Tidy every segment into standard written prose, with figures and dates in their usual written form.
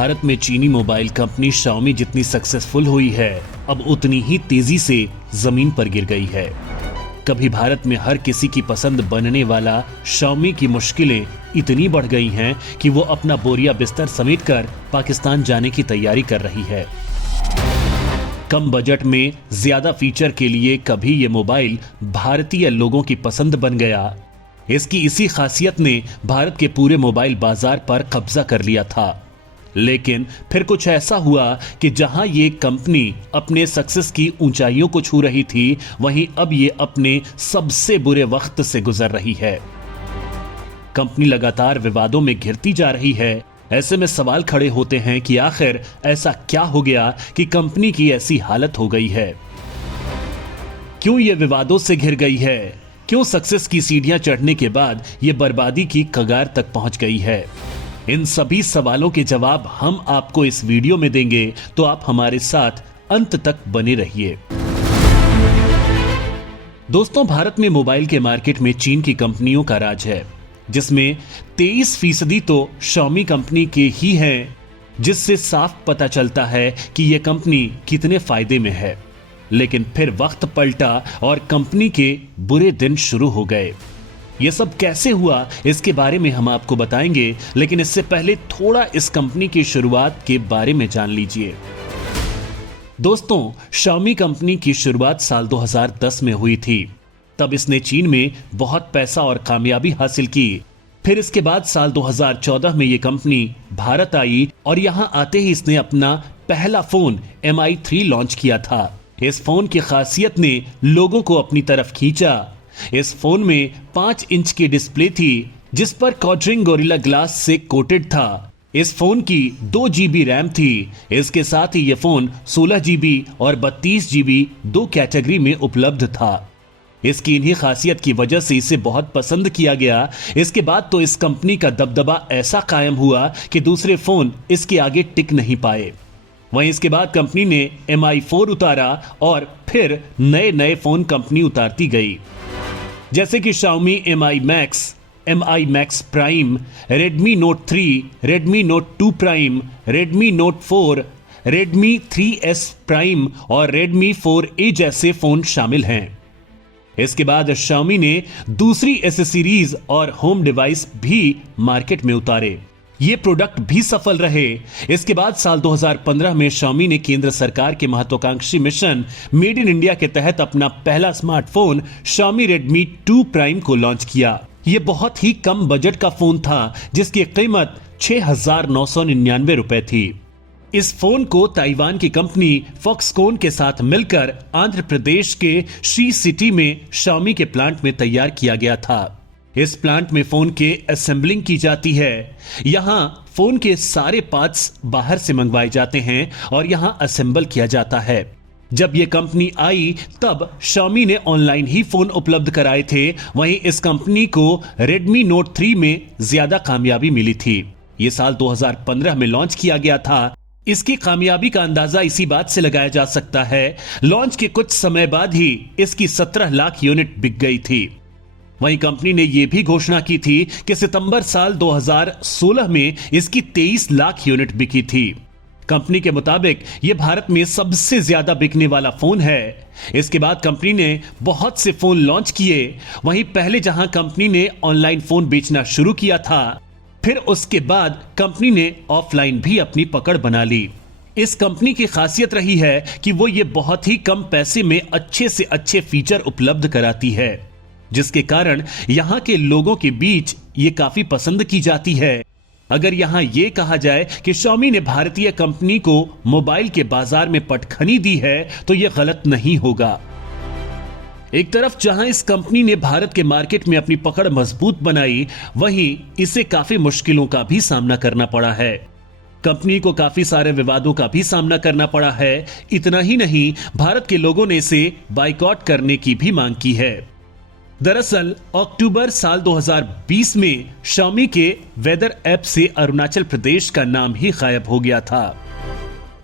भारत में चीनी mobile company Xiaomi जितनी सक्सेसफुल हुई है, अब उतनी ही तेजी से जमीन पर गिर गई है। कभी भारत में हर किसी की पसंद बनने वाला Xiaomi की मुश्किलें इतनी बढ़ गई हैं कि वो अपना बोरिया बिस्तर समेटकर पाकिस्तान जाने की तैयारी कर रही है। कम बजट में ज्यादा फीचर के लिए कभी ये मोबाइल भारतीय लोगों की पसंद बन गया। इसकी इसी खासियत ने भारत के पूरे मोबाइल बाजार पर कब्जा कर लिया था। लेकिन फिर कुछ ऐसा हुआ कि जहां ये कंपनी अपने सक्सेस की ऊंचाइयों को छू रही थी, वहीं अब ये अपने सबसे बुरे वक्त से गुजर रही है। कंपनी लगातार विवादों में घिरती जा रही है। ऐसे में सवाल खड़े होते हैं कि आखिर ऐसा क्या हो गया कि कंपनी की ऐसी हालत हो गई है। क्यों ये विवादों से घिर गई है? क्यों सक्सेस की सीढ़ियां चढ़ने के बाद ये बर्बादी की कगार तक पहुंच गई है? इन सभी सवालों के जवाब हम आपको इस वीडियो में देंगे, तो आप हमारे साथ अंत तक बने रहिए। दोस्तों, भारत में मोबाइल के मार्केट में चीन की कंपनियों का राज है, जिसमें 23% तो Xiaomi कंपनी के ही हैं, जिससे साफ पता चलता है कि यह कंपनी कितने फायदे में है। लेकिन फिर वक्त पलटा और कंपनी के बुरे दिन शुरू हो गए। यह सब कैसे हुआ, इसके बारे में हम आपको बताएंगे, लेकिन इससे पहले थोड़ा इस कंपनी की शुरुआत के बारे में जान लीजिए। दोस्तों, Xiaomi कंपनी की शुरुआत साल 2010 में हुई थी। तब इसने चीन में बहुत पैसा और कामयाबी हासिल की। फिर इसके बाद साल 2014 में यह कंपनी भारत आई और यहां आते ही इसने अपना पहला फोन Mi 3 लॉन्च किया था। इस फोन की खासियत ने लोगों को अपनी तरफ खींचा। इस फोन में 5 इंच की डिस्प्ले थी, जिस पर क्वाड्रिंग गोरिल्ला ग्लास से कोटेड था। इस फोन की 2 GB रैम थी। इसके साथ ही यह फोन 16 GB और 32 GB 2 कैटेगरी में उपलब्ध था। इसकी इन्हीं खासियत की वजह से इसे बहुत पसंद किया गया। इसके बाद तो इस कंपनी का दबदबा ऐसा कायम हुआ कि दूसरे फोन इसके आगे टिक नहीं पाए। वहीं इसके बाद कंपनी ने Mi 4 उतारा और फिर नए नए फोन कंपनी उतारती गई, जैसे कि Xiaomi Mi Max, Mi Max Prime, Redmi Note 3, Redmi Note 2 Prime, Redmi Note 4, Redmi 3S Prime और Redmi 4A जैसे फोन शामिल हैं। इसके बाद Xiaomi ने दूसरी एसेसरीज और होम डिवाइस भी मार्केट में उतारे। ये प्रोडक्ट भी सफल रहे। इसके बाद साल 2015 में Xiaomi ने केंद्र सरकार के महत्वाकांक्षी मिशन मेड इन इंडिया के तहत अपना पहला स्मार्टफोन Xiaomi Redmi 2 Prime को लॉन्च किया। ये बहुत ही कम बजट का फोन था, जिसकी कीमत 6,999 रुपए थी। इस फोन को ताइवान की कंपनी फॉक्सकॉन के साथ मिलकर आंध्र प्रदेश के श्री सिटी में Xiaomi के प्लांट में तैयार किया गया था। इस प्लांट में फोन के असेंबलिंग की जाती है। यहां फोन के सारे पार्ट्स बाहर से मंगवाए जाते हैं और यहां असेंबल किया जाता है। जब यह कंपनी आई तब Xiaomi ने ऑनलाइन ही फोन उपलब्ध कराए थे। वहीं इस कंपनी को Redmi Note 3 में ज्यादा कामयाबी मिली थी। यह साल 2015 में लॉन्च किया गया था। इसकी कामयाबी का अंदाजा इसी बात से लगाया जा सकता है, लॉन्च के कुछ समय बाद ही इसकी 17 लाख यूनिट बिक गई थी। वहीं कंपनी ने यह भी घोषणा की थी कि सितंबर साल 2016 में इसकी 23 लाख यूनिट बिकी थी। कंपनी के मुताबिक यह भारत में सबसे ज्यादा बिकने वाला फोन है। इसके बाद कंपनी ने बहुत से फोन लॉन्च किए। वहीं पहले जहां कंपनी ने ऑनलाइन फोन बेचना शुरू किया था, फिर उसके बाद कंपनी ने ऑफलाइन भी अपनी पकड़ बना ली। इस कंपनी की खासियत रही है कि वो ये बहुत ही कम पैसे में अच्छे से अच्छे फीचर उपलब्ध कराती है, जिसके कारण यहां के लोगों के बीच ये काफी पसंद की जाती है। अगर यहां यह कहा जाए कि Xiaomi ने भारतीय कंपनी को मोबाइल के बाजार में पटखनी दी है, तो यह गलत नहीं होगा। एक तरफ जहां इस कंपनी ने भारत के मार्केट में अपनी पकड़ मजबूत बनाई, वहीं इसे काफी मुश्किलों का भी सामना करना पड़ा है। कंपनी को काफी सारे विवादों का भी सामना करना पड़ा है। इतना ही नहीं, भारत के लोगों ने इसे बाइकआउट करने की भी मांग की है। दरअसल अक्टूबर साल 2020 में Xiaomi के वेदर ऐप से अरुणाचल प्रदेश का नाम ही गायब हो गया था।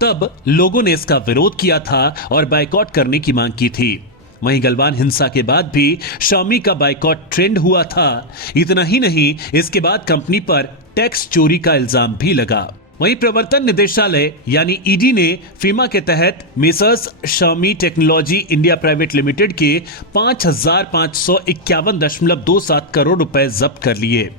तब लोगों ने इसका विरोध किया था और बाइकआउट करने की मांग की थी। वहीं गलवान हिंसा के बाद भी Xiaomi का बाइकआउट ट्रेंड हुआ था। इतना ही नहीं, इसके बाद कंपनी पर टैक्स चोरी का इल्जाम भी लगा। वहीं प्रवर्तन निदेशालय यानी ईडी ने फीमा के तहत messrs Xiaomi technology India private limited के 5,551.27 करोड़ रुपए जब्त कर लिए।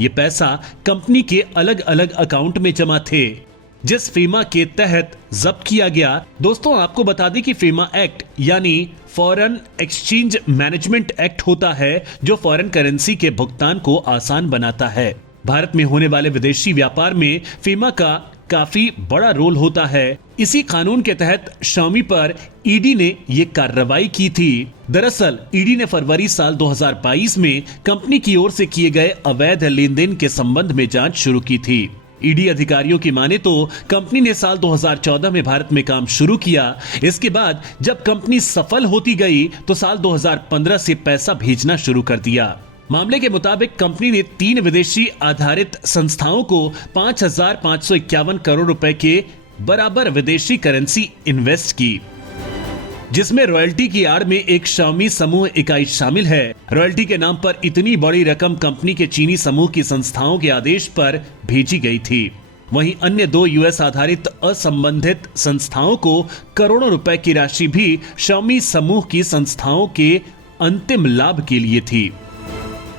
ये पैसा कंपनी के अलग अलग अकाउंट में जमा थे, जिस फीमा के तहत जब्त किया गया। दोस्तों, आपको बता दें कि फीमा एक्ट यानी फॉरेन एक्सचेंज मैनेजमेंट एक्ट होता है, जो फॉरेन करेंसी के भुगतान को आसान बनाता है। भारत में होने वाले विदेशी व्यापार में फीमा का काफी बड़ा रोल होता है। इसी कानून के तहत शाओमी पर ईडी ने ये कार्रवाई की थी। दरअसल ईडी ने फरवरी साल 2022 में कंपनी की ओर से किए गए अवैध लेन देन के संबंध में जांच शुरू की थी। ईडी अधिकारियों की माने तो कंपनी ने साल 2014 में भारत में काम शुरू किया। इसके बाद जब कंपनी सफल होती गई तो साल 2015 से पैसा भेजना शुरू कर दिया। मामले के मुताबिक कंपनी ने 3 विदेशी आधारित संस्थाओं को 5,551 करोड़ रुपए के बराबर विदेशी करेंसी इन्वेस्ट की, जिसमें रॉयल्टी की आड़ में एक शाओमी समूह इकाई शामिल है। रॉयल्टी के नाम पर इतनी बड़ी रकम कंपनी के चीनी समूह की संस्थाओं के आदेश पर भेजी गई थी। वहीं अन्य 2 यूएस आधारित असंबंधित संस्थाओं को करोड़ों रुपए की राशि भी शाओमी समूह की संस्थाओं के अंतिम लाभ के लिए थी।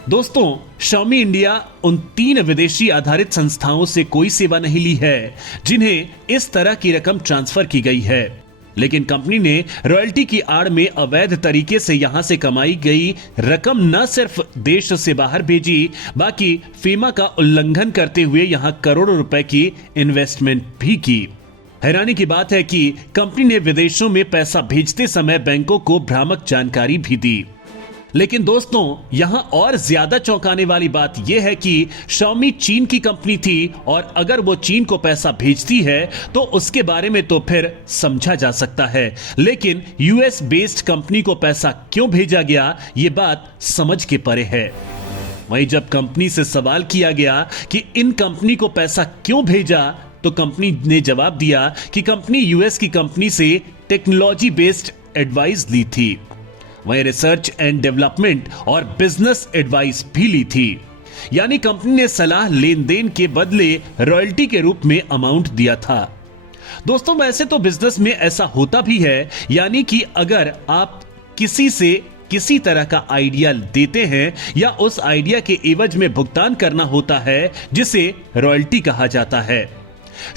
दोस्तों, शाओमी इंडिया उन 3 विदेशी आधारित संस्थाओं से कोई सेवा नहीं ली है जिन्हें इस तरह की रकम ट्रांसफर की गई है, लेकिन कंपनी ने रॉयल्टी की आड़ में अवैध तरीके से यहां से कमाई गई रकम न सिर्फ देश से बाहर भेजी, बाकी फीमा का उल्लंघन करते हुए यहां करोड़ों रुपए की इन्वेस्टमेंट भी की। हैरानी की बात है कि कंपनी ने विदेशों में पैसा भेजते समय बैंकों को भ्रामक जानकारी भी दी। लेकिन दोस्तों, यहां और ज्यादा चौंकाने वाली बात यह है कि शाओमी चीन की कंपनी थी और अगर वो चीन को पैसा भेजती है तो उसके बारे में तो फिर समझा जा सकता है, लेकिन यूएस बेस्ड कंपनी को पैसा क्यों भेजा गया, ये बात समझ के परे है। वहीं जब कंपनी से सवाल किया गया कि इन कंपनी को पैसा क्यों भेजा, तो कंपनी ने जवाब दिया कि कंपनी यूएस की कंपनी से टेक्नोलॉजी बेस्ड एडवाइस ली थी। वहीं रिसर्च एंड डेवलपमेंट और बिजनेस एडवाइस भी ली थी, यानी कंपनी ने सलाह लेन देन के बदले रॉयल्टी के रूप में अमाउंट दिया था। दोस्तों, वैसे तो बिजनेस में ऐसा होता भी है, यानी कि अगर आप किसी से किसी तरह का आइडिया देते हैं या उस आइडिया के एवज में भुगतान करना होता है, जिसे रॉयल्टी कहा जाता है।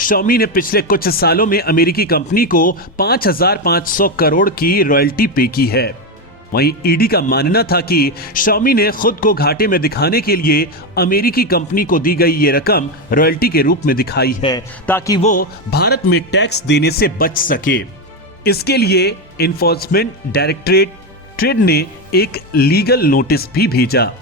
शाओमी ने पिछले कुछ सालों में अमेरिकी कंपनी को 5,500 करोड़ की रॉयल्टी पे की है। वहीं ईडी का मानना था कि शाओमी ने खुद को घाटे में दिखाने के लिए अमेरिकी कंपनी को दी गई ये रकम रॉयल्टी के रूप में दिखाई है, ताकि वो भारत में टैक्स देने से बच सके। इसके लिए इन्फोर्समेंट डायरेक्टरेट ट्रेड ने एक लीगल नोटिस भी भेजा।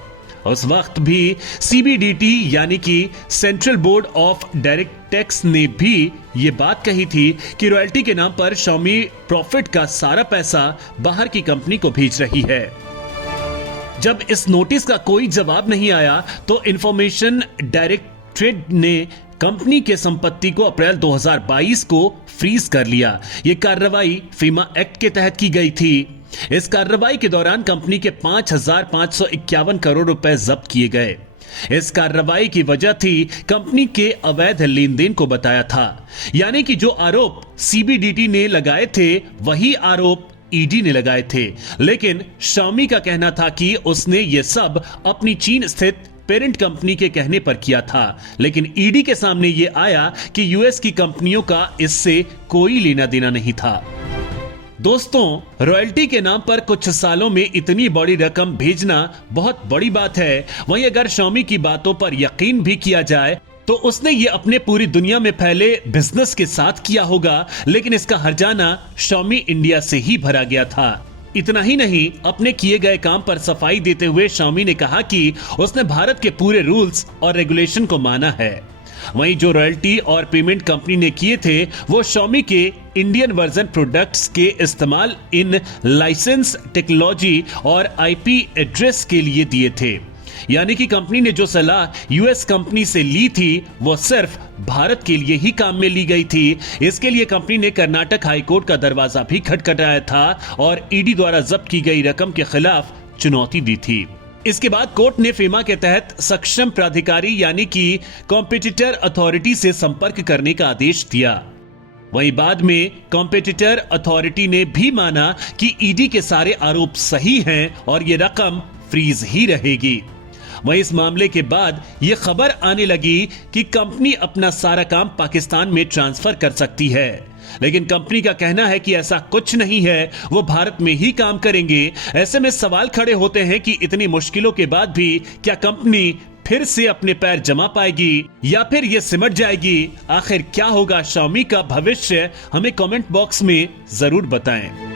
उस वक्त भी सीबीडीटी यानी कि central board of direct tax ने भी ये बात कही थी कि रॉयल्टी के नाम पर शाओमी प्रॉफिट का सारा पैसा बाहर की कंपनी को भेज रही है। जब इस नोटिस का कोई जवाब नहीं आया तो इंफॉर्मेशन डायरेक्टरेट ने कंपनी के संपत्ति को अप्रैल 2022 को फ्रीज कर लिया। यह कार्रवाई फीमा एक्ट के तहत की गई थी। इस कार्रवाई के दौरान कंपनी के 5,551 करोड़ रुपए जब्त किए गए। इस कार्रवाई की वजह थी कंपनी के अवैध लेन देन को बताया था, यानी कि जो आरोप सीबीडीटी ने लगाए थे वही आरोप ईडी ने लगाए थे। लेकिन शाओमी का कहना था कि उसने ये सब अपनी चीन स्थित पेरेंट कंपनी के कहने पर किया था, लेकिन ईडी के सामने ये आया कि यूएस की कंपनियों का इससे कोई लेना देना नहीं था। दोस्तों, रॉयल्टी के नाम पर कुछ सालों में इतनी बड़ी रकम भेजना बहुत बड़ी बात है। वहीं अगर शाओमी की बातों पर यकीन भी किया जाए तो उसने ये अपने पूरी दुनिया में फैले बिजनेस के साथ किया होगा, लेकिन इसका हर्जाना शाओमी इंडिया से ही भरा गया था। इतना ही नहीं, अपने किए गए काम पर सफाई देते हुए शाओमी ने कहा कि उसने भारत के पूरे रूल्स और रेगुलेशन को माना है। वहीं जो रॉयल्टी और पेमेंट कंपनी ने किए थे वो शाओमी के इंडियन वर्जन प्रोडक्ट्स के इस्तेमाल इन लाइसेंस टेक्नोलॉजी और आईपी एड्रेस के लिए दिए थे, यानी कि कंपनी ने जो सलाह यूएस कंपनी से ली थी वो सिर्फ भारत के लिए ही काम में ली गई थी। इसके लिए कंपनी ने कर्नाटक हाईकोर्ट का दरवाजा भी खटखटाया था और ईडी द्वारा जब्त की गई रकम के खिलाफ चुनौती दी थी। इसके बाद कोर्ट ने फेमा के तहत सक्षम प्राधिकारी यानी कि कॉम्पिटिटर अथॉरिटी से संपर्क करने का आदेश दिया। वहीं बाद में कॉम्पिटिटर अथॉरिटी ने भी माना कि ईडी के सारे आरोप सही हैं और ये रकम फ्रीज ही रहेगी। वहीं इस मामले के बाद यह खबर आने लगी कि कंपनी अपना सारा काम पाकिस्तान में ट्रांसफर कर सकती है, लेकिन कंपनी का कहना है कि ऐसा कुछ नहीं है, वो भारत में ही काम करेंगे। ऐसे में सवाल खड़े होते हैं कि इतनी मुश्किलों के बाद भी क्या कंपनी फिर से अपने पैर जमा पाएगी या फिर ये सिमट जाएगी? आखिर क्या होगा Xiaomi का भविष्य? हमें कमेंट बॉक्स में जरूर बताएं।